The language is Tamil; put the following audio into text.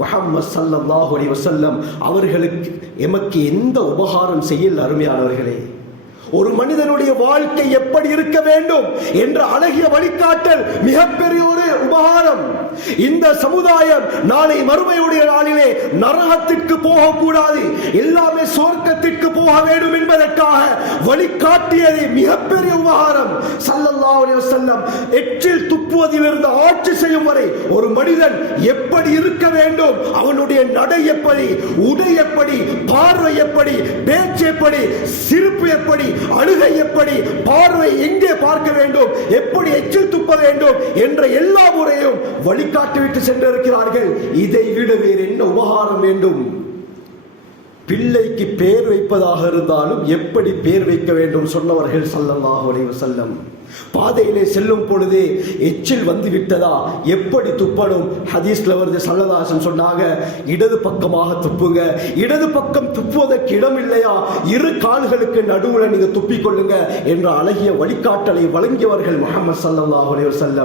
முஹம்மது ஸல்லல்லாஹு அலைஹி வஸல்லம் அவர்களுக்கு எமக்கு எந்த உபகாரம் செய்யல் அருமையானவர்களே. ஒரு மனிதனுடைய வாழ்க்கை எப்படி இருக்க வேண்டும் என்ற அழகிய வழிகாட்டல் மிகப்பெரிய ஒரு உபகாரம். இந்த சமுதாயம் நாளை மறுமையுடைய நாளிலே நரகத்திற்கு போகக்கூடாது, எல்லாமே சொர்க்கத்திற்கு போக வேண்டும் என்பதற்காக வழிகாட்டியது மிகப்பெரிய உபகாரம். ஸல்லல்லாஹு அலைஹி வஸல்லம் எச்சில் துப்புவதிலிருந்து ஆட்சி செய்யும் வரை ஒரு மனிதன் எப்படி இருக்க வேண்டும், அவனுடைய நடை எப்படி, உடை எப்படி, பார்வை எப்படி, பேச்சு எப்படி, சிரிப்பு எப்படி, அழுகை எப்படி, பார்வை எங்கே பார்க்க வேண்டும், எப்படி எச்சில் துப்ப வேண்டும் என்ற எல்லா முறையும் வழிகாட்டிவிட்டு சென்றிருக்கிறார்கள். இதை விட வேறு என்ன உபகாரம் வேண்டும்? பிள்ளைக்கு பேர் வைப்பதாக இருந்தாலும் எப்படி பேர் வைக்க வேண்டும் சொன்னவர்கள் ஸல்லல்லாஹு அலைஹி வஸல்லம். பாதையிலே செல்லும் பொழுது எச்சில் வந்து விட்டதா எப்படி துப்பணும்? ஹதீஸ்ல வருது, ஸல்லல்லாஹு அலைஹி வஸல்லம் சொன்னாங்க, இடது பக்கமாக துப்புங்க. இடது பக்கம் துப்புவதற்கு இடம் இல்லையா, இரு கால்களுக்கு நடுவுல நீங்க துப்பிக் கொள்ளுங்க என்ற அழகிய வழிகாட்டலை வழங்கியவர்கள் முஹம்மது ஸல்லல்லாஹு அலைஹி வஸல்லம்.